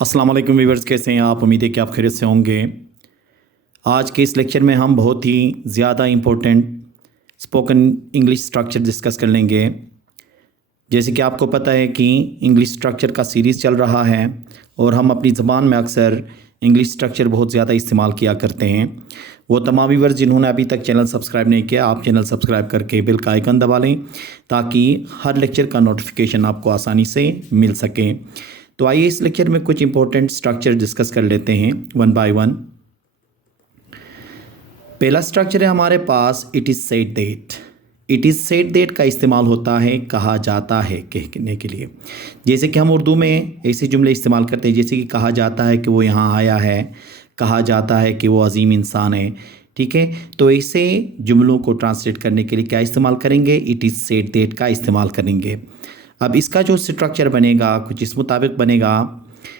अस्सलाम वालेकुम व्यूअर्स, कैसे हैं आप? उम्मीद है कि आप खैरियत से होंगे। आज के इस लेक्चर में हम बहुत ही ज़्यादा important spoken English structure discuss कर लेंगे। जैसे कि आपको पता है कि इंग्लिश स्ट्रक्चर का सीरीज़ चल रहा है और हम अपनी ज़बान में अक्सर इंग्लिश स्ट्रक्चर बहुत ज़्यादा इस्तेमाल किया करते हैं। वो तमाम व्यूअर्स जिन्होंने अभी तक चैनल सब्सक्राइब नहीं किया, आप चैनल सब्सक्राइब करके बेल का आइकन दबा लें ताकि हर लेक्चर का नोटिफिकेशन आपको आसानी से मिल सके। तो आइए इस लेक्चर में कुछ इंपॉर्टेंट स्ट्रक्चर डिस्कस कर लेते हैं वन बाय वन। पहला स्ट्रक्चर है हमारे पास it is said that. It is said that का इस्तेमाल होता है कहा जाता है कहने के लिए। जैसे कि हम उर्दू में ऐसे जुमले इस्तेमाल करते हैं, जैसे कि कहा जाता है कि वो यहाँ आया है, कहा जाता है कि वो अजीम इंसान है। ठीक है, तो ऐसे जुमलों को ट्रांसलेट करने के लिए क्या इस्तेमाल करेंगे? इट इज़ सेड दैट का इस्तेमाल करेंगे। अब इसका जो स्ट्रक्चर बनेगा कुछ इस मुताबिक बनेगा।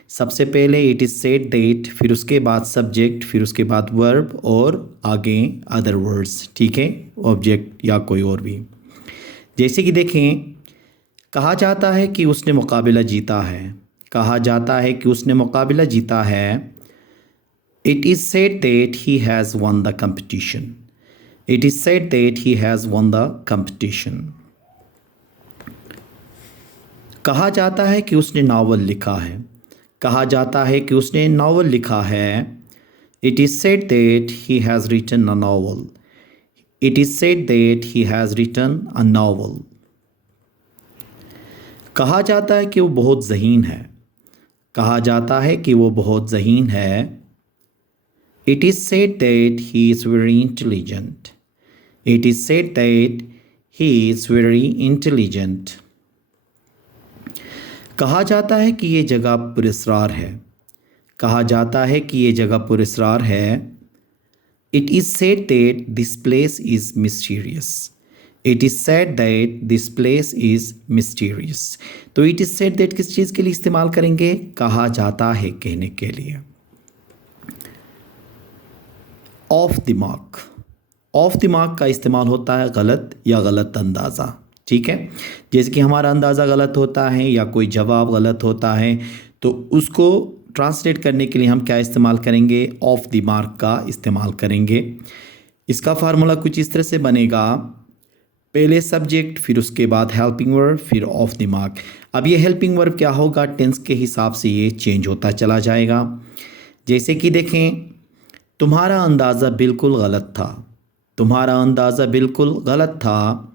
सबसे पहले इट इज़ सेड दैट, फिर उसके बाद सब्जेक्ट, फिर उसके बाद वर्ब और आगे अदर वर्ड्स। ठीक है, ऑब्जेक्ट या कोई और भी। जैसे कि देखें, कहा जाता है कि उसने मुकाबला जीता है। कहा जाता है कि उसने मुकाबला जीता है। It is said that he has one the competition. It is said that he has one the competition. कहा जाता है कि उसने नावल लिखा है। कहा जाता है कि उसने नावल लिखा है। It is said that he has written a novel. It is said that he has written a novel. कहा जाता है कि वो बहुत ज़हीन है। कहा जाता है कि वो बहुत ज़हीन है। It is said that he is very intelligent. It is said that he is very intelligent. कहा जाता है कि ये जगह पुरस्रार है। कहा जाता है कि ये जगह पुरस्रार है। It is said that this place is mysterious. It is said that this place is mysterious. तो इट इज़ सेड दैट किस चीज़ के लिए इस्तेमाल करेंगे? कहा जाता है कहने के लिए। Of the mark. Of the mark का इस्तेमाल होता है गलत या गलत अंदाज़ा। ठीक है, जैसे कि हमारा अंदाज़ा गलत होता है या कोई जवाब गलत होता है, तो उसको ट्रांसलेट करने के लिए हम क्या इस्तेमाल करेंगे? ऑफ द मार्क का इस्तेमाल करेंगे। इसका फार्मूला कुछ इस तरह से बनेगा, पहले सब्जेक्ट, फिर उसके बाद हेल्पिंग वर्ब, फिर ऑफ द मार्क। अब ये हेल्पिंग वर्ब क्या होगा? टेंस के हिसाब से ये चेंज होता चला जाएगा। जैसे कि देखें, तुम्हारा अंदाज़ा बिल्कुल गलत था। तुम्हारा अंदाज़ा बिल्कुल गलत था।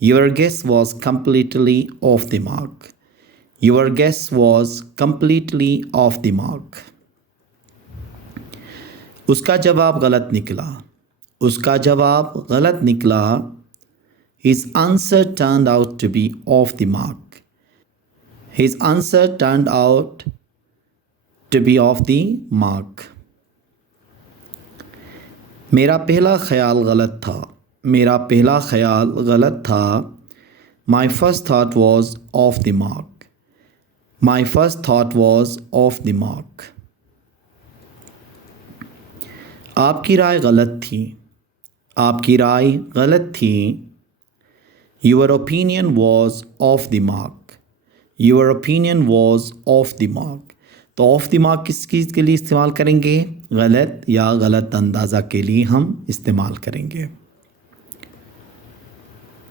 Your guess was completely off the mark. Your guess was completely off the mark. उसका जवाब गलत निकला। उसका जवाब गलत निकला। His answer turned out to be off the mark. His answer turned out to be off the mark. मेरा पहला ख्याल गलत था। मेरा पहला ख्याल गलत था। My first thought was off the mark. My first thought was off the mark. आपकी राय गलत थी। आपकी राय गलत थी। Your opinion was off the mark. Your opinion was off the mark. तो ऑफ द मार्क किस चीज़ के लिए इस्तेमाल करेंगे? गलत या गलत अंदाज़ा के लिए हम इस्तेमाल करेंगे।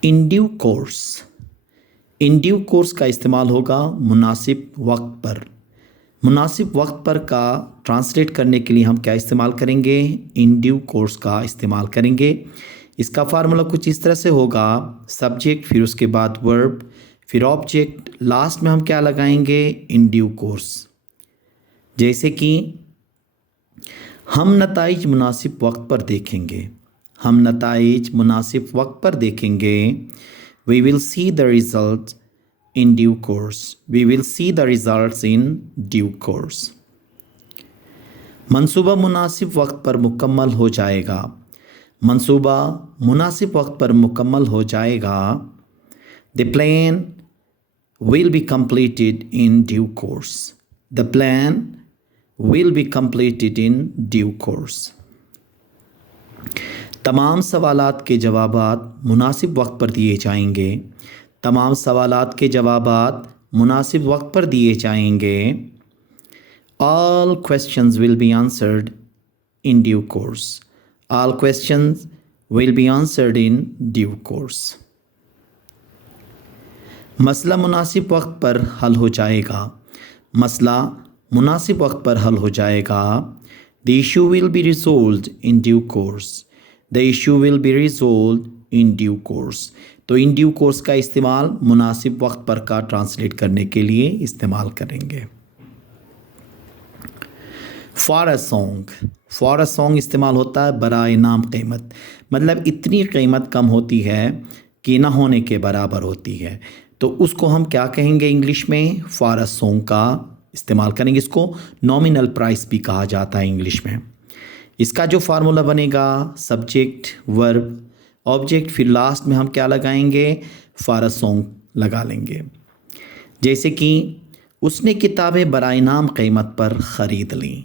In due course. In due course का इस्तेमाल होगा मुनासिब वक्त पर। मुनासिब वक्त पर का ट्रांसलेट करने के लिए हम क्या इस्तेमाल करेंगे? इन ड्यू कोर्स का इस्तेमाल करेंगे। इसका फार्मूला कुछ इस तरह से होगा, सब्जेक्ट, फिर उसके बाद वर्ब, फिर ऑब्जेक्ट, लास्ट में हम क्या लगाएंगे? In due course. जैसे कि हम नताइज मुनासिब वक्त पर देखेंगे। हम नताइज मुनासिब वक्त पर देखेंगे। We will see the results in due course. We will see the results in due course. मंसूबा मुनासिब वक्त पर मुकम्मल हो जाएगा। मंसूबा मुनासिब वक्त पर मुकम्मल हो जाएगा। The plan will be completed in due course. The plan will be completed in due course. तमाम सवालात के जवाबात मुनासिब वक्त पर दिए जाएंगे। तमाम सवालात के जवाबात मुनासिब वक्त पर दिए जाएंगे। All questions will be answered in due course. All questions will be answered in due course. मसला मुनासिब वक्त पर हल हो जाएगा. मसला मुनासिब वक्त पर हल हो जाएगा. The issue will be resolved in due course. The issue will be resolved in due course. तो इन ड्यू कोर्स का इस्तेमाल मुनासिब वक्त पर का ट्रांसलेट करने के लिए इस्तेमाल करेंगे. फॉर अ सॉन्ग इस्तेमाल होता है बराए नाम कीमत, मतलब इतनी कीमत कम होती है कि ना होने के बराबर होती है. तो उसको हम क्या कहेंगे इंग्लिश में? फॉर अ सॉन्ग का इस्तेमाल करेंगे. इसको नॉमिनल प्राइस भी कहा जाता है इंग्लिश में. इसका जो फार्मूला बनेगा सब्जेक्ट वर्ब ऑब्जेक्ट, फिर लास्ट में हम क्या लगाएंगे? फॉर अ सॉन्ग लगा लेंगे. जैसे कि उसने किताबें बराए नाम कीमत पर ख़रीद लीं.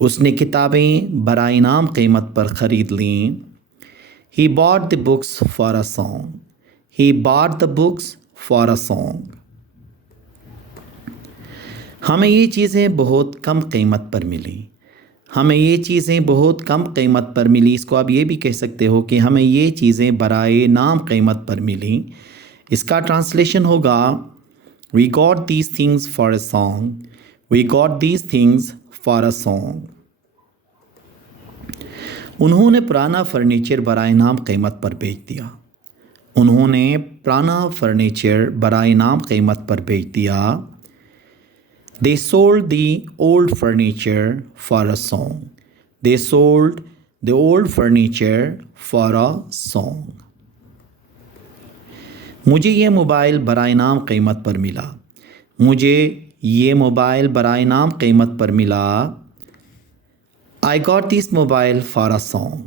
उसने किताबें बराए नाम कीमत पर ख़रीद लीं. He bought the books for a song. He bought the books for a song. हमें ये चीज़ें बहुत कम कीमत पर मिली. हमें ये चीज़ें बहुत कम कीमत पर मिली. इसको आप ये भी कह सकते हो कि हमें ये चीज़ें बराए नाम कीमत पर मिली. इसका ट्रांसलेशन होगा We got these things for a song. We got these things for a song. उन्होंने पुराना फर्नीचर बराए नाम कीमत पर बेच दिया. उन्होंने पुराना फर्नीचर बराए नाम कीमत पर बेच दिया. They sold the old furniture for a song. They sold the old furniture for a song. मुझे ये मोबाइल बराए नाम कीमत पर मिला. मुझे ये मोबाइल बराए नाम कीमत पर मिला. I got this mobile for a song.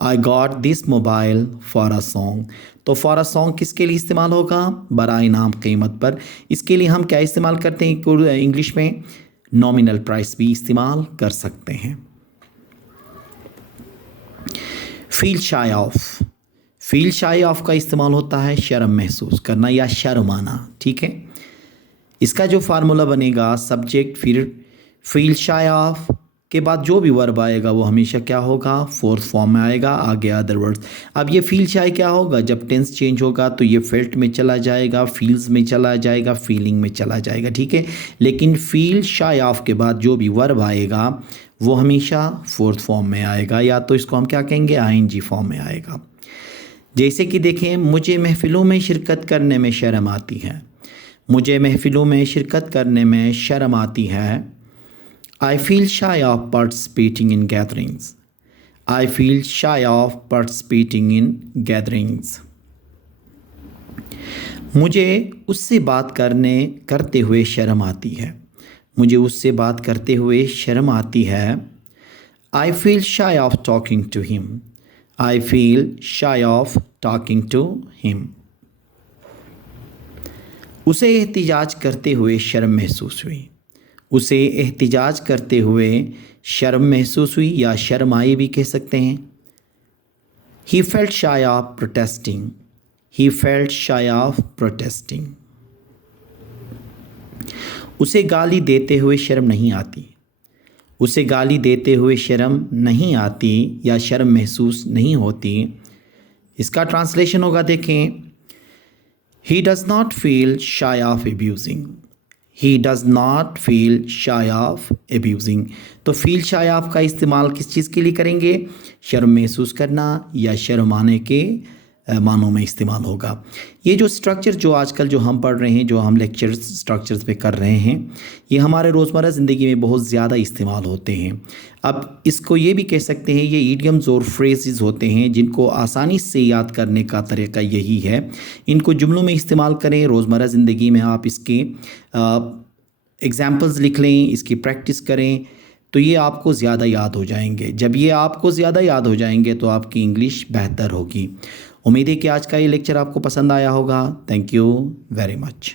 I got this mobile for a song. तो for a song किसके लिए इस्तेमाल होगा? बराए नाम कीमत पर. इसके लिए हम क्या इस्तेमाल करते हैं इंग्लिश में? नॉमिनल प्राइस भी इस्तेमाल कर सकते हैं. Feel shy of. Feel shy of का इस्तेमाल होता है शर्म महसूस करना या शर्माना. ठीक है. इसका जो फार्मूला बनेगा सब्जेक्ट फिर फील शाय ऑफ के बाद जो भी वर्ब आएगा वो हमेशा क्या होगा? फोर्थ फॉर्म में आएगा. आगे अदर वर्ड्स. अब ये फील शाय क्या होगा? जब टेंस चेंज होगा तो ये फेल्ट में चला जाएगा, फील्स में चला जाएगा, फीलिंग में चला जाएगा. ठीक है. लेकिन फील शाय ऑफ के बाद जो भी वर्ब आएगा वो हमेशा फोर्थ फॉर्म में आएगा, या तो इसको हम क्या कहेंगे? आईएनजी फॉर्म में आएगा. जैसे कि देखें, मुझे महफिलों में शिरकत करने में शर्म आती है. मुझे महफिलों में शिरकत करने में शर्म आती है. I feel shy of participating in gatherings. I feel shy of participating in gatherings. मुझे उससे बात करते हुए शर्म आती है. मुझे उससे बात करते हुए शर्म आती है. I feel shy of talking to him. I feel shy of talking to him. उसे एहतिजाज करते हुए शर्म महसूस हुई. उसे एहतिजाज करते हुए शर्म महसूस हुई या शर्म आई भी कह सकते हैं. He felt shy of protesting. He felt shy of protesting. उसे गाली देते हुए शर्म नहीं आती. उसे गाली देते हुए शर्म नहीं आती या शर्म महसूस नहीं होती. इसका ट्रांसलेशन होगा, देखें. He does not feel shy of abusing. He does not feel shy of abusing. तो फील शाय ऑफ का इस्तेमाल किस चीज़ के लिए करेंगे? शर्म महसूस करना या शर्म आने के मानों में इस्तेमाल होगा. ये जो स्ट्रक्चर जो आजकल जो हम पढ़ रहे हैं, जो हम लेक्चर्स स्ट्रक्चर्स पे कर रहे हैं, ये हमारे रोज़मर्रा ज़िंदगी में बहुत ज़्यादा इस्तेमाल होते हैं. अब इसको ये भी कह सकते हैं ये ईडियम्स और फ्रेजेस होते हैं जिनको आसानी से याद करने का तरीका यही है. इनको जुमलों में इस्तेमाल करें. रोज़मर्रा ज़िंदगी में आप इसके एग्ज़ाम्पल्स लिख लें, इसकी प्रैक्टिस करें, तो ये आपको ज़्यादा याद हो जाएंगे. जब ये आपको ज़्यादा याद हो जाएंगे तो आपकी इंग्लिश बेहतर होगी. उम्मीद है कि आज का ये लेक्चर आपको पसंद आया होगा. Thank you very much.